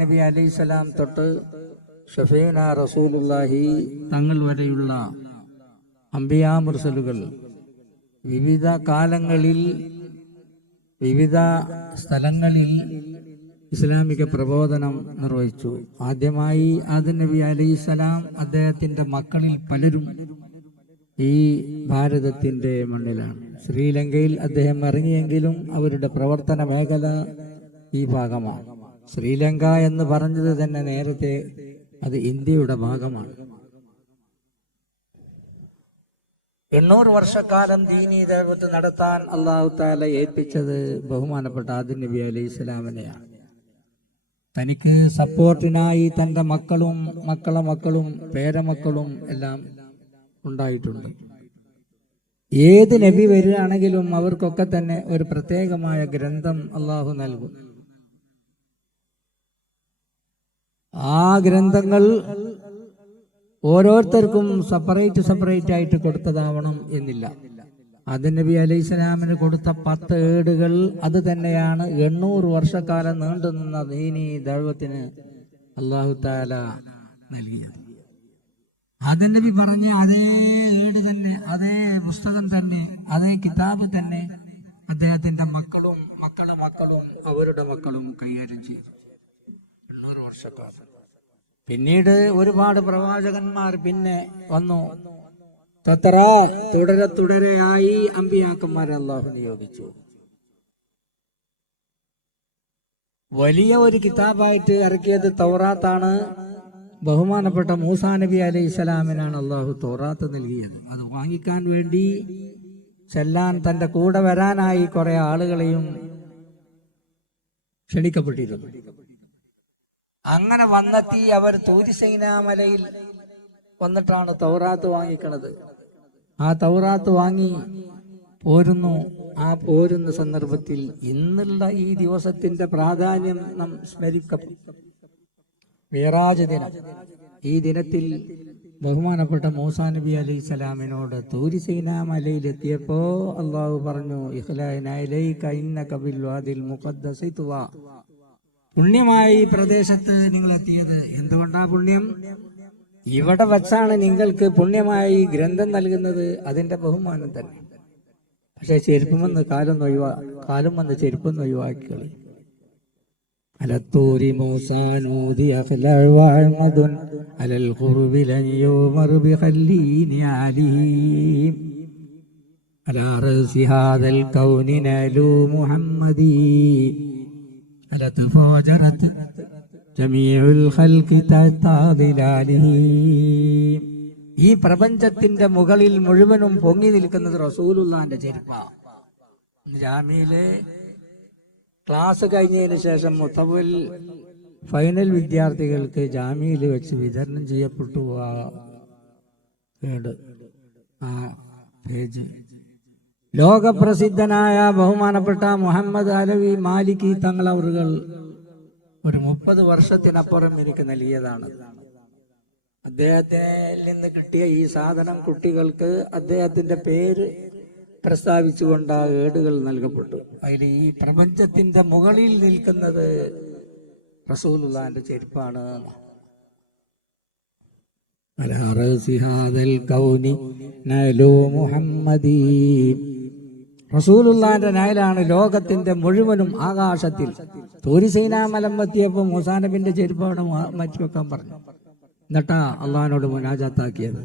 നബി അലൈഹിസ്സലാം തൊട്ട് ഷഫീന റസൂലുള്ളാഹി തങ്ങൾ വരെയുള്ള അംബിയാ മുർസലുകൾ വിവിധ കാലങ്ങളിൽ വിവിധ സ്ഥലങ്ങളിൽ ഇസ്ലാമിക പ്രബോധനം നിർവഹിച്ചു. ആദ്യമായി ആദം നബി അലൈഹിസ്സലാം അദ്ദേഹത്തിന്റെ മക്കളിൽ പലരും ഈ ഭാരതത്തിന്റെ മണ്ണിലാണ്. ശ്രീലങ്കയിൽ അദ്ദേഹം ഇറങ്ങിയെങ്കിലും അവരുടെ പ്രവർത്തന മേഖല ഈ ഭാഗമാണ്. ശ്രീലങ്ക എന്ന് പറഞ്ഞത് തന്നെ നേരത്തെ അത് ഇന്ത്യയുടെ ഭാഗമാണ്. 800 വർഷക്കാലം ദീനീ ദഅവത്ത് നടത്താൻ അല്ലാഹു തആല ഏൽപ്പിച്ചത് ബഹുമാനപ്പെട്ട ആദം നബി അലൈഹിസ്സലാമിനെയാണ്. തനിക്ക് സപ്പോർട്ടിനായി തന്റെ മക്കളും മക്കളും പേരമക്കളും എല്ലാം ഉണ്ടായിട്ടുണ്ട്. ഏത് നബി വരികയാണെങ്കിലും അവർക്കൊക്കെ തന്നെ ഒരു പ്രത്യേകമായ ഗ്രന്ഥം അല്ലാഹു നൽകും. ആ ഗ്രന്ഥങ്ങൾ ഓരോരുത്തർക്കും സെപ്പറേറ്റ് ആയിട്ട് കൊടുത്തതാവണം എന്നില്ല. ആദം നബി അലൈഹിസ്സലാമിന് കൊടുത്ത 10 ഏടുകൾ അത് തന്നെയാണ് 800 വർഷക്കാലം നീണ്ടുനിന്ന ദീനീ ദഅവത്തിന് അല്ലാഹു തആല നൽകിയത്. ആദം നബി പറഞ്ഞ അതേ ഏട് തന്നെ, അതേ പുസ്തകം തന്നെ, അതേ കിതാബ് തന്നെ അദ്ദേഹത്തിന്റെ മക്കളും അവരുടെ മക്കളും കൈകാര്യം ചെയ്തു 800 വർഷക്കാലം. പിന്നീട് ഒരുപാട് പ്രവാചകന്മാർ പിന്നെ വന്നു. തുടരെയായി അമ്പിയാക്കന്മാരെ അല്ലാഹു നിയോഗിച്ചു. വലിയ ഒരു കിതാബായിട്ട് ഇറക്കിയത് തൗറാത്താണ്. ബഹുമാനപ്പെട്ട മൂസാ നബി അലൈഹിസ്സലാമിനാണ് അല്ലാഹു തൗറാത്ത് നൽകിയത്. അത് വാങ്ങിക്കാൻ വേണ്ടി ചെല്ലാൻ തന്റെ കൂടെ വരാനായി കുറെ ആളുകളെയും ക്ഷണിക്കപ്പെട്ടിരുന്നു. അങ്ങനെ വന്നെത്തി അവർ തൂരി സൈനാ മലയിൽ വന്നിട്ടാണ് തൗറാത്ത് വാങ്ങിക്കണത്. ആ തൗറാത്ത് വാങ്ങി പോരുന്നു. ആ പോരുന്ന സന്ദർഭത്തിൽ ഇന്നുള്ള ഈ ദിവസത്തിന്റെ പ്രാധാന്യം നാം സ്മരിക്കപ്പെടും. മിഅ്റാജ് ദിനം. ഈ ദിനത്തിൽ ബഹുമാനപ്പെട്ട മൂസാ നബി അലൈഹിസ്സലാമിനോട് തൂരി സൈനാ മലയിലെത്തിയപ്പോ അല്ലാഹു പറഞ്ഞു, ഇഖ്ലാനാ ഇലൈക ഇന്നക ബിൽ വാദിൽ മുഖദ്ദസി തുവാ. പുണ്യമായി ഈ പ്രദേശത്ത് നിങ്ങൾ എത്തിയത് എന്തുകൊണ്ടാ പുണ്യം? ഇവിടെ വച്ചാണ് നിങ്ങൾക്ക് പുണ്യമായി ഗ്രന്ഥം നൽകുന്നത്. അതിന്റെ ബഹുമാനം തന്നെ. പക്ഷെ ചെരുപ്പം വന്ന് കാലം വന്ന് ചെരുപ്പൊന്ന് ഒഴിവാക്കിക്കളി. അലത്തൂരി മൂസാനൂദി അഖ്ലഅ്വാമദുൻ അലൽ ഖുർബി ലൻ യുമർ ബിഖല്ലീനി അലീം അലാ റസി ഹാദൽ കൗനി നലു മുഹമ്മദി അലത്ഫാജറത് ജമീഉൽ ഖൽഖി തഅദിലാലിഹി. ഈ പ്രപഞ്ചത്തിന്റെ മുകളിൽ മുഴുവനും പൊങ്ങി നിൽക്കുന്നത് റസൂലുള്ളാഹിന്റെ ചെരുപ്പാണ്. ജാമിയിലെ ക്ലാസ് കഴിഞ്ഞതിന് ശേഷം മുത്തവൽ ഫൈനൽ വിദ്യാർത്ഥികൾക്ക് ജാമിയിൽ വെച്ച് വിതരണം ചെയ്യപ്പെട്ടു ആ പേജ്. ലോകപ്രസിദ്ധനായ ബഹുമാനപ്പെട്ട മുഹമ്മദ് അലവി മാലിക്കി തങ്ങളവറുകൾ ഒരു 30 വർഷത്തിനപ്പുറം എനിക്ക് നൽകിയതാണ്. അദ്ദേഹത്തിൽ നിന്ന് കിട്ടിയ ഈ സാധനം കുട്ടികൾക്ക് അദ്ദേഹത്തിന്റെ പേര് പ്രസ്താവിച്ചുകൊണ്ട് ആ ഏടുകൾ നൽകപ്പെട്ടു. അതിൽ ഈ പ്രപഞ്ചത്തിന്റെ മുകളിൽ നിൽക്കുന്നത് റസൂലുള്ളാഹിന്റെ ചെരുപ്പാണ്. അലാ റസി ഹാദൽ കൗനി നലു മുഹമ്മദി. റസൂലുള്ളാഹിന്റെ നയലാണ് ലോകത്തിന്റെ മുഴുവനും ആകാശത്തിൽ. തൂരി സൈനാ മലം എത്തിയപ്പോൾ മൂസാ നബിന്റെ ചെരുപ്പ് അവിടെ മാറ്റി വെക്കാൻ പറഞ്ഞു. എന്നിട്ടാ അള്ളാഹിനോട് മുനാജാത്താക്കിയത്.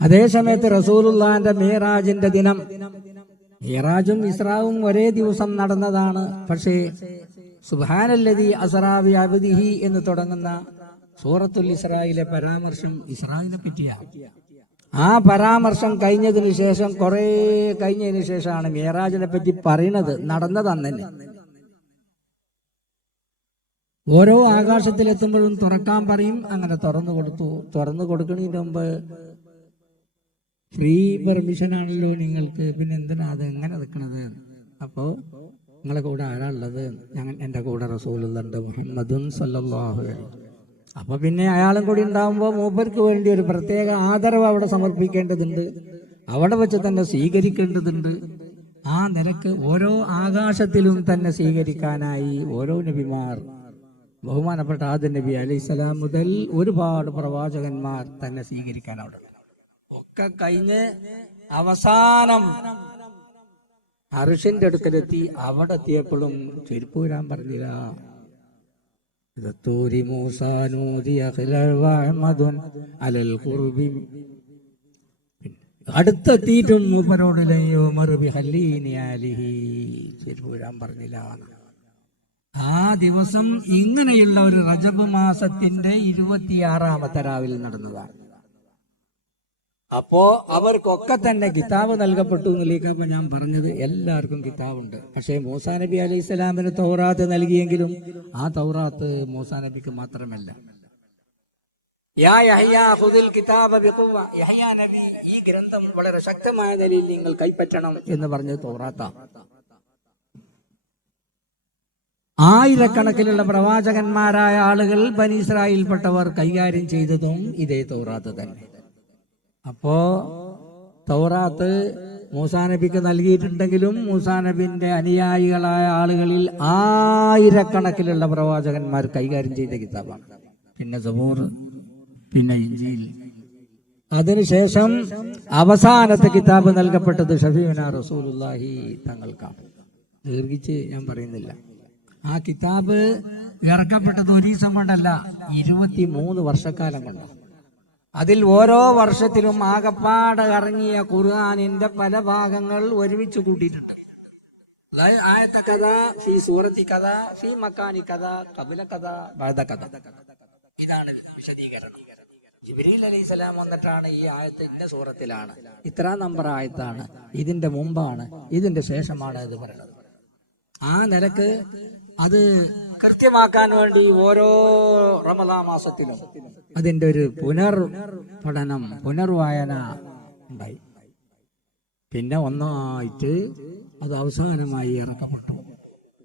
അതേ സമയത്ത് റസൂലുള്ളാഹിന്റെ മിഅ്റാജിന്റെ ദിനം, മിഅ്റാജും ഇസ്രാവും ഒരേ ദിവസം നടന്നതാണ്. പക്ഷേ സുബ്ഹാനല്ലദീ അസ്റാ ബി അബ്ദിഹി എന്ന് തുടങ്ങുന്ന സൂറത്തുൽ ഇസ്രായിലെ പരാമർശം ഇസ്രായിനെ പറ്റിയാണ്. ആ പരാമർശം കഴിഞ്ഞതിന് ശേഷം കുറെ കഴിഞ്ഞതിന് ശേഷമാണ് മിഅ്റാജിനെ പറ്റി പറയുന്നത്. നടന്നത് അന്ന് തന്നെ. ഓരോ ആകാശത്തിലെത്തുമ്പോഴും തുറക്കാൻ പറയും. അങ്ങനെ തുറന്നു കൊടുത്തു. തുറന്നു കൊടുക്കുന്നതിന് മുമ്പ് ഫ്രീ പെർമിഷൻ ആണല്ലോ നിങ്ങൾക്ക്, പിന്നെ എന്തിനാ അത് എങ്ങനെ നിൽക്കണത്? അപ്പോ നിങ്ങളെ കൂടെ ആരാ ഉള്ളത്? എന്റെ കൂടെ റസൂലുള്ളാഹി മുഹമ്മദുൻ സല്ലല്ലാഹു അലൈഹി. അപ്പൊ പിന്നെ അയാളും കൂടി ഉണ്ടാവുമ്പോൾ മൂപ്പർക്ക് വേണ്ടി ഒരു പ്രത്യേക ആദരവ് അവിടെ സമർപ്പിക്കേണ്ടതുണ്ട്. അവിടെ വെച്ച് തന്നെ സ്വീകരിക്കേണ്ടതുണ്ട്. ആ നിലക്ക് ഓരോ ആകാശത്തിലും തന്നെ സ്വീകരിക്കാനായി ഓരോ നബിമാർ ബഹുമാനപ്പെട്ട ആദം നബി അലൈഹിസ്സലാം മുതൽ ഒരുപാട് പ്രവാചകന്മാർ തന്നെ സ്വീകരിക്കാൻ അവിടെ ഒക്കെ കഴിഞ്ഞ് അവസാനം അർശിന്റെ അടുക്കലെത്തി. അവിടെ എത്തിയപ്പോഴും ചെരുപ്പ് വരാൻ പറഞ്ഞില്ല. അടുത്തെത്തിയിട്ടും മൂപ്പരോടിലെയോ മറുപി ചെരുപ്പ് വരാൻ പറഞ്ഞില്ല. ആ ദിവസം ഇങ്ങനെയുള്ള ഒരു റജബ് മാസത്തിന്റെ 26-ാമത്തെ രാവിൽ നടന്നതാണ്. അപ്പോ അവർക്കൊക്കെ തന്നെ കിതാബ് നൽകപ്പെട്ടു എന്നിലേക്കപ്പോ ഞാൻ പറഞ്ഞത്. എല്ലാവർക്കും കിതാബുണ്ട്. പക്ഷേ മൂസാ നബി അലൈഹി സ്വലാമിന് തൗറാത്ത് നൽകിയെങ്കിലും ആ തൗറാത്ത് മൂസാ നബിക്ക് മാത്രമല്ല. യഹ്യാ നബി ഈ ഗ്രന്ഥം വളരെ ശക്തമായ നിലയിൽ നിങ്ങൾ കൈപ്പറ്റണം എന്ന് പറഞ്ഞത് തൗറാത്താ. ആയിരക്കണക്കിലുള്ള പ്രവാചകന്മാരായ ആളുകൾ ബനി ഇസ്രായേൽപ്പെട്ടവർ കൈകാര്യം ചെയ്തതും ഇതേ തൗറാത്ത് തന്നെ. അപ്പോ തൗറാത്ത് മൂസാ നബിക്ക് നൽകിയിട്ടുണ്ടെങ്കിലും മൂസാ നബിന്റെ അനുയായികളായ ആളുകളിൽ ആയിരക്കണക്കിലുള്ള പ്രവാചകന്മാർ കൈകാര്യം ചെയ്ത കിതാബാണ്. പിന്നെ സബൂർ, പിന്നെ ഇഞ്ചീൽ. അതിനുശേഷം അവസാനത്തെ കിതാബ് നൽകപ്പെട്ടത് ഷഫീഉനാ റസൂലുള്ളാഹി തങ്ങൾക്കാണ്. ദീർഘിച്ച് ഞാൻ പറയുന്നില്ല. ആ കിതാബ് ഇറക്കപ്പെട്ടത് ഒരു ദിവസം കൊണ്ടല്ല, 23 വർഷക്കാലം കൊണ്ട്. അതിൽ ഓരോ വർഷത്തിലും ആകപ്പാട് ഇറങ്ങിയ ഖുർആനിന്റെ പല ഭാഗങ്ങൾ ഒരുമിച്ച് കൂട്ടിയിട്ടുണ്ട്. ആയത്തെ കഥ, ഫീ സൂറത്തി കഥ, ഫീ മക്കാനി കഥ, ഖബല കഥ, ബഅദ കഥ. ഇതാണ് വിശദീകരണം. ജിബ്രീൽ അലൈഹിസ്സലാം വന്നിട്ടാണ് ഈ ആയത്ത് ഇന്ന സൂറത്തിലാണ്, ഇത്ര നമ്പർ ആയത്താണ്, ഇതിന്റെ മുമ്പാണ്, ഇതിന്റെ ശേഷമാണ് ഇത് പറയുന്നത്. ആ നിലക്ക് അത് കൃത്യമാക്കാൻ വേണ്ടി ഓരോ റമദാൻ മാസത്തിലും അതിന്റെ ഒരു പുനർപഠനം, പുനർവായന ഉണ്ടായി. പിന്നെ ഒന്നായിട്ട് അത് അവസാനമായി ഇറക്കപ്പെട്ടു.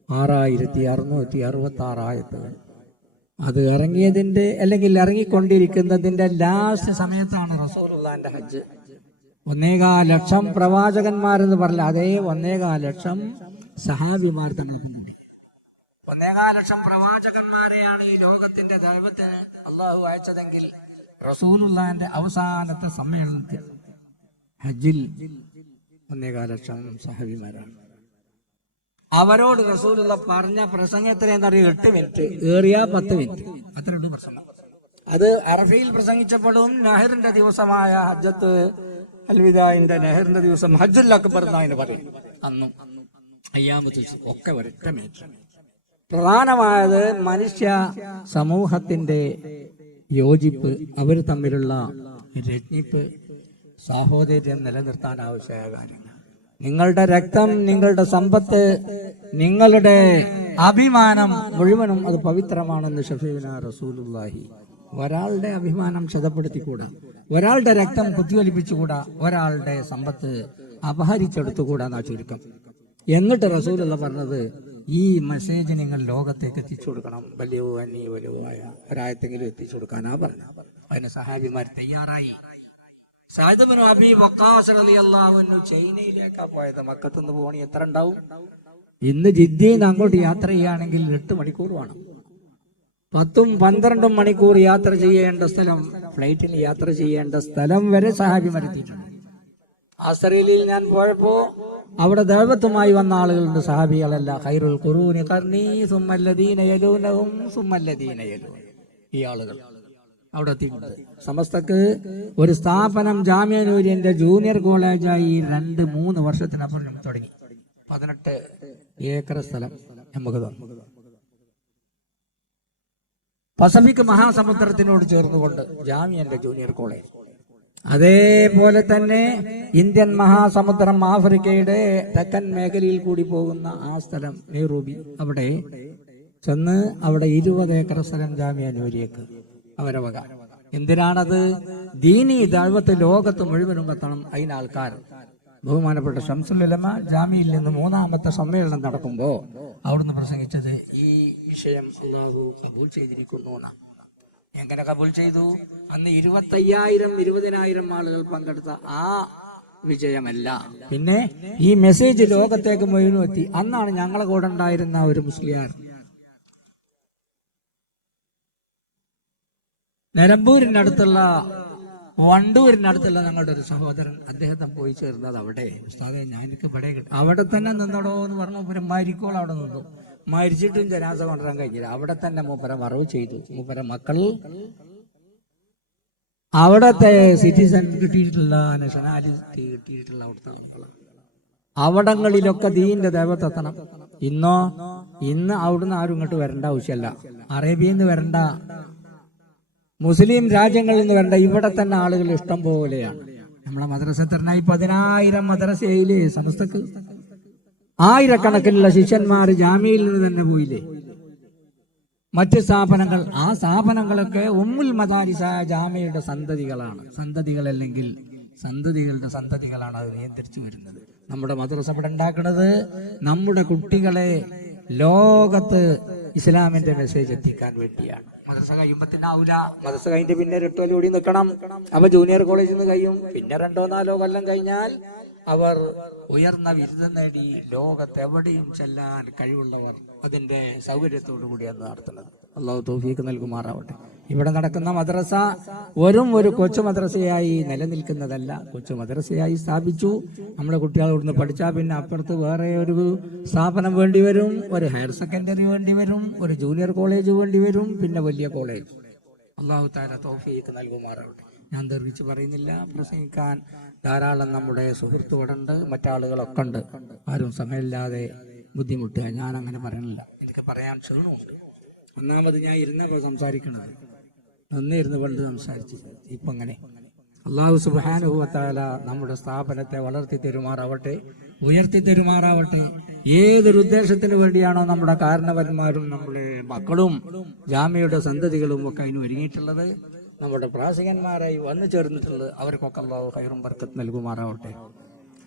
6666 ആയത്തുകൾ. അത് ഇറങ്ങിയതിന്റെ അല്ലെങ്കിൽ ഇറങ്ങിക്കൊണ്ടിരിക്കുന്നതിന്റെ ലാസ്റ്റ് സമയത്താണ് റസൂലുള്ളാഹിന്റെ ഹജ്ജ്. 1.25 ലക്ഷം പ്രവാചകന്മാരെന്ന് പറഞ്ഞ അതേ 1.25 ലക്ഷം സഹാബിമാർ തന്നെ. 1.25 ലക്ഷം പ്രവാചകന്മാരെയാണ് ഈ ലോകത്തിന്റെ ദൈവത്തിന് അള്ളാഹു അയച്ചതെങ്കിൽ റസൂലുള്ളാഹിന്റെ അവസാനത്തെ സമ്മേളനത്തിൽ ഹജ്ജിൽ 1.25 ലക്ഷം സഹാബിമാരാണ്. അവരോട് റസൂലുള്ള പറഞ്ഞ പ്രസംഗം എത്രയെന്നറിയോ? 8 മിനിറ്റ്, ഏറിയ 10 മിനിറ്റ്, അത്രയുള്ളൂ പ്രസംഗം. അത് അറഫയിൽ പ്രസംഗിച്ചപ്പോഴും നെഹറിന്റെ ദിവസമായ ഹജ്ജത്ത് അൽവിദാഇന്റെ നെഹറിന്റെ ദിവസം ഹജ്ജുൽ അക്ബർ എന്നതിന് പറയും. അന്നും അയ്യാമത്ത് ഒക്കെ ഒരൊറ്റ മിനിറ്റ്. പ്രധാനമായത് മനുഷ്യ സമൂഹത്തിന്റെ യോജിപ്പ്, അവർ തമ്മിലുള്ള രഞ്ജിപ്പ്, സാഹോദര്യം നിലനിർത്താൻ ആവശ്യമായ കാര്യങ്ങൾ. നിങ്ങളുടെ രക്തം, നിങ്ങളുടെ സമ്പത്ത്, നിങ്ങളുടെ അഭിമാനം മുഴുവനും അത് പവിത്രമാണെന്ന് ഷഫീഉനാ റസൂലുള്ളാഹി. ഒരാളുടെ അഭിമാനം ക്ഷതപ്പെടുത്തിക്കൂടാ, ഒരാളുടെ രക്തം കുത്തിയൊലിപ്പിച്ചുകൂടാ, ഒരാളുടെ സമ്പത്ത് അപഹരിച്ചെടുത്തുകൂടാ എന്നാ ചുരുക്കം. എന്നിട്ട് റസൂലുള്ള പറഞ്ഞത് ഈ മെസ്സേജ് നിങ്ങൾ ലോകത്തേക്ക് എത്തിച്ചു കൊടുക്കണം. വലിയ വലുവായ ഒരായത്തെങ്കിലും എത്തിച്ചു കൊടുക്കാനാ പറഞ്ഞു. അതിന് സഹാബിമാർ തയ്യാറായി. സഅദ് ഇബ്നു അബീ വഖാസ് റളിയല്ലാഹു അൻഹു ചൈനയിലേക്കാ പോയത്. മക്കത്തുനിന്ന് പോകണി എത്ര ഉണ്ടാവും? ഇന്ന് ജിദ്ദയിൽ അങ്ങോട്ട് യാത്ര ചെയ്യുകയാണെങ്കിൽ 8 മണിക്കൂർ വേണം. 10-12 മണിക്കൂർ യാത്ര ചെയ്യേണ്ട സ്ഥലം, ഫ്ലൈറ്റിൽ യാത്ര ചെയ്യേണ്ട സ്ഥലം വരെ സഹാബിമാർ എത്തിയിട്ടുണ്ട്. അസ്റിയിൽ ഞാൻ പോയപ്പോ അവിടെ ദഅവത്തുമായി വന്ന ആളുകളുണ്ട്, സഹാബികളല്ല. ഖൈറുൽ ഖുറൂനി ഖർനി സുമ്മല്ലദീന യലൂനഹും സുമ്മല്ലദീന യലൂന. ഈ ആളുകൾ അവിടെ എത്തിയിട്ടുണ്ട്. സമസ്തക്ക് ഒരു സ്ഥാപനം ജാമിഅ നൂരിയന്റെ ജൂനിയർ കോളേജായി 2-3 വർഷത്തിനപ്പുറം തുടങ്ങി. 18 ഏക്കർ സ്ഥലം നമുക്ക് തന്നു. പസഫിക് മഹാസമുദ്രത്തിനോട് ചേർന്നുകൊണ്ട് ജാമിഅന്റെ ജൂനിയർ കോളേജ്. അതേപോലെ തന്നെ ഇന്ത്യൻ മഹാസമുദ്രം, ആഫ്രിക്കയുടെ തെക്കൻ മേഖലയിൽ കൂടി പോകുന്ന ആ സ്ഥലം നെയ്റോബി, അവിടെ ചെന്ന് അവിടെ 20 ഏക്കർ സ്ഥലം ജാമിഅ നൂരിയക്ക് അവരവക. എന്തിനാണത്? ദീനി ദഅവത്ത് ലോകത്ത് മുഴുവനും എത്തണം. അതിന് ആൾക്കാർ. ബഹുമാനപ്പെട്ട ശംസുൽ ഉലമ ജാമിയിൽ നിന്ന് 3ാമത്തെ സമ്മേളനം നടക്കുമ്പോ അവിടുന്ന് പ്രസംഗിച്ചത് ഈ വിഷയം അല്ലാഹു കബൂൽ ചെയ്തിരിക്കുന്നു എന്നാണ്. എങ്ങനെ കബൂൽ ചെയ്തു? അന്ന് 25,000-20,000 ആളുകൾ പങ്കെടുത്ത ആ വിജയമല്ല, പിന്നെ ഈ മെസ്സേജ് ലോകത്തേക്ക് മുഴുവൻ എത്തി. അന്നാണ് ഞങ്ങളെ കൂടെ ഉണ്ടായിരുന്ന ഒരു മുസ്ലിയാർ നിലമ്പൂരിനടുത്തുള്ള വണ്ടൂരിനടുത്തുള്ള ഞങ്ങളുടെ ഒരു സഹോദരൻ, അദ്ദേഹത്തെ പോയി ചേർന്നത് അവിടെ. ഉസ്താദെ ഞാനൊക്കെ ഇവിടെ അവിടെ തന്നെ നിന്നടോ എന്ന് പറഞ്ഞു. മൂപ്പര മരിക്കോൾ അവിടെ നിന്നു. മരിച്ചിട്ടും ജനാസ കൊണ്ടുവരാൻ കഴിഞ്ഞില്ല. അവിടെ തന്നെ മൂപ്പര മറവ് ചെയ്തു. മൂപ്പര മക്കൾ അവിടത്തെ സിറ്റിസൺ കിട്ടിയിട്ടുള്ള, നാഷണാലിറ്റി കിട്ടിയിട്ടുള്ള അവിടുത്തെ മക്കളാണ്. അവിടങ്ങളിലൊക്കെ ദീന്റെ ദേവത്തെത്തണം. ഇന്ന് അവിടുന്ന് ആരും ഇങ്ങോട്ട് വരേണ്ട ആവശ്യമല്ല. അറേബ്യയിൽ നിന്ന് വരണ്ട, മുസ്ലിം രാജ്യങ്ങളിൽ നിന്ന് വരണ്ട, ഇവിടെ തന്നെ ആളുകൾ ഇഷ്ടം പോലെയാണ്. നമ്മളെ മദ്രസ തരണായി 10,000 മദ്രസയിലെ സമസ്തക്ക് ആയിരക്കണക്കിനുള്ള ശിഷ്യന്മാർ ജാമ്യയിൽ നിന്ന് തന്നെ പോയില്ലേ. മറ്റ് സ്ഥാപനങ്ങൾ, ആ സ്ഥാപനങ്ങളൊക്കെ ഉമ്മുൽ മദാരിസായ ജാമ്യയുടെ സന്തതികളാണ്. സന്തതികളല്ലെങ്കിൽ സന്തതികളുടെ സന്തതികളാണ് അത് നിയന്ത്രിച്ചു വരുന്നത്. നമ്മുടെ മദ്രസ ഇവിടെ ഉണ്ടാക്കുന്നത് നമ്മുടെ കുട്ടികളെ ലോകത്ത് ഇസ്ലാമിന്റെ മെസ്സേജ് എത്തിക്കാൻ വേണ്ടിയാണ്. മദ്രസ കഴിയുമ്പത്തിനാവൂല, മദ്രസ കഴിഞ്ഞിട്ട് പിന്നെ 8 കൊല്ലം കൂടി നിൽക്കണം. അപ്പൊ ജൂനിയർ കോളേജിൽ നിന്ന് കഴിയും. പിന്നെ 2-4 കൊല്ലം കഴിഞ്ഞാൽ അവർ ഉയർന്ന ബിരുദം നേടി ലോകത്ത് എവിടെയും ചെല്ലാൻ കഴിവുള്ളവർ അതിന്റെ സൗകര്യത്തോടു കൂടിയാണ് നടത്തുന്നത്. അള്ളാഹു തൗഫീഖ് നൽകുമാറാവട്ടെ. ഇവിടെ നടക്കുന്ന മദ്രസ വെറും ഒരു കൊച്ചു മദ്രസയായി നിലനിൽക്കുന്നതല്ല, കൊച്ചു മദ്രസയായി സ്ഥാപിച്ചു. നമ്മുടെ കുട്ടികൾ ഇവിടുന്ന് പഠിച്ചാൽ പിന്നെ അപ്പുറത്ത് വേറെ ഒരു സ്ഥാപനം വേണ്ടി വരും, ഒരു ഹയർ സെക്കൻഡറി വേണ്ടി വരും, ഒരു ജൂനിയർ കോളേജ് വേണ്ടി വരും, പിന്നെ വലിയ കോളേജ്. അള്ളാഹു തആല തൗഫീഖ് നൽകുമാറാവട്ടെ. ഞാൻ ദീർഘിച്ച് പറയുന്നില്ല. പ്രസംഗിക്കാൻ ധാരാളം നമ്മുടെ സുഹൃത്തുക്കളുണ്ട്, മറ്റാളുകളൊക്കെ ഉണ്ട്. ആരും സമയമില്ലാതെ ബുദ്ധിമുട്ടുക. ഞാൻ അങ്ങനെ പറയണില്ല, എനിക്ക് പറയാൻ ക്ഷീണമുണ്ട്. ഒന്നാമത് ഞാൻ ഇരുന്നപ്പോൾ സംസാരിക്കണത് നന്നിരുന്ന് പണ്ട് സംസാരിച്ചു. ഇപ്പൊ അങ്ങനെ അല്ലാഹു സുബ്ഹാനഹു വ തആല നമ്മുടെ സ്ഥാപനത്തെ വളർത്തി തരുമാറാവട്ടെ, ഉയർത്തി തരുമാറാവട്ടെ. ഏതൊരു ഉദ്ദേശത്തിന് വേണ്ടിയാണോ നമ്മുടെ കാരണവന്മാരും നമ്മുടെ മക്കളും ജാമ്യയുടെ സന്തതികളും ഒക്കെ അതിന് ഒരുങ്ങിയിട്ടുള്ളത്, നമ്മുടെ പ്രാസംഗികന്മാരായി വന്നു ചേർന്നിട്ടുള്ളത്, അവർക്കൊക്കെ അല്ലാഹു ഖൈറും ബർക്കത്ത് നൽകുമാറാവട്ടെ,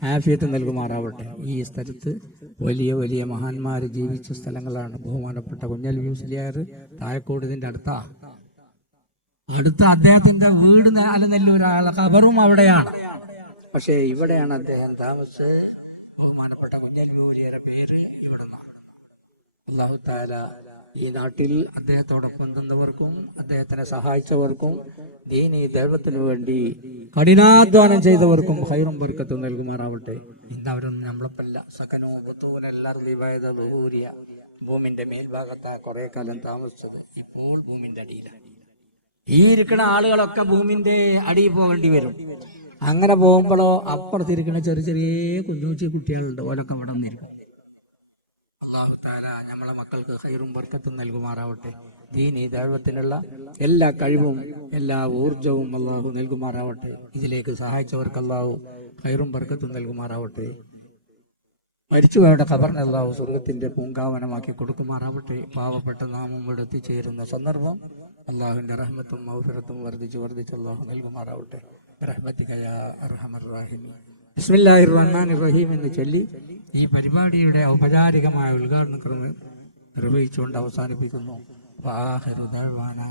ആഫിയത്ത് നൽകുമാറാവട്ടെ. ഈ സ്ഥലത്ത് വലിയ വലിയ മഹാന്മാർ ജീവിച്ച സ്ഥലങ്ങളാണ്. ബഹുമാനപ്പെട്ട കുഞ്ഞലവി മുസ്ലിയാർ താഴക്കോട് ഇതിന്റെ അടുത്ത അദ്ദേഹത്തിന്റെ വീട് അലനെല്ലൂരാളെ ഖബറും അവിടെയാണ്. പക്ഷേ ഇവിടെയാണ് അദ്ദേഹം താമസിച്ച്. ബഹുമാനപ്പെട്ട കുഞ്ഞലവി മുസ്ലിയാരുടെ പേര് ഇവിടുന്നാണ്. അല്ലാഹു തആല ഈ നാട്ടിൽ അദ്ദേഹത്തോടൊപ്പം നിന്നവർക്കും അദ്ദേഹത്തിനെ സഹായിച്ചവർക്കും ദീനീ ദൈവത്തിനു വേണ്ടി കഠിനാധ്വാനം ചെയ്തവർക്കും ഖൈറും ബർക്കത്തും നൽകുമാറാവട്ടെ. ഇന്ന് അവരൊന്നും നമ്മളപ്പല്ല. ഭൂമിന്റെ മേൽഭാഗത്താ കുറെ കാലം താമസിച്ചത്. ഇപ്പോൾ ഭൂമിന്റെ അടിയിലാണ്. ഈ ഇരിക്കുന്ന ആളുകളൊക്കെ ഭൂമിന്റെ അടിയിൽ പോകേണ്ടി വരും. അങ്ങനെ പോകുമ്പോഴോ അപ്പുറത്തിരിക്കുന്ന ചെറിയ ചെറിയ കുഞ്ഞുച്ചി കുട്ടികളുണ്ട്, ഓലൊക്കെ ഇവിടെ നിന്നിരിക്കും. അല്ലാഹു തആല നമ്മളെ മക്കൾക്ക് ഖൈറും ബർക്കത്തും നൽകുമാറാവട്ടെ. ദീനീ ദഅവത്തിനുള്ള എല്ലാ കഴിവും എല്ലാ ഊർജവും അല്ലാഹു നൽകുമാറാവട്ടെ. ഇതിലേക്ക് സഹായിച്ചവർക്ക് അല്ലാഹു ഖൈറും ബർക്കത്തും നൽകുമാറാവട്ടെ. മരിച്ചുപോയവരുടെ ഖബറിനെ അല്ലാഹു സ്വർഗ്ഗത്തിന്റെ പൂങ്കാവനമാക്കി കൊടുക്കുമാറാവട്ടെ. പാവപ്പെട്ട നാമം ഇവിടെ എത്തിച്ചേരുന്ന സന്ദർഭം അല്ലാഹുവിന്റെ റഹ്മത്തും മഗ്ഫിറത്തും വർദ്ധിച്ച് അല്ലാഹു നൽകുമാറാവട്ടെ. റഹ്മതിക യാ അർഹമർ റഹീമീൻ. ബിസ്മില്ലാഹിർ റഹ്മാനിർ റഹീം എന്ന് ചൊല്ലി ഈ പരിപാടിയുടെ ഔപചാരികമായ ഉദ്ഘാടന ക്രമം നിർവഹിച്ചുകൊണ്ട് അവസാനിപ്പിക്കുന്നു. വആഖിറു ദഅ്വാനാ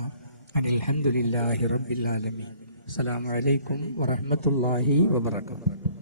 അനിൽ ഹംദുലില്ലാഹി റബ്ബിൽ ആലമീൻ. അസ്സലാമു അലൈക്കും വറഹ്മത്തുള്ളാഹി വബറകാതുഹു.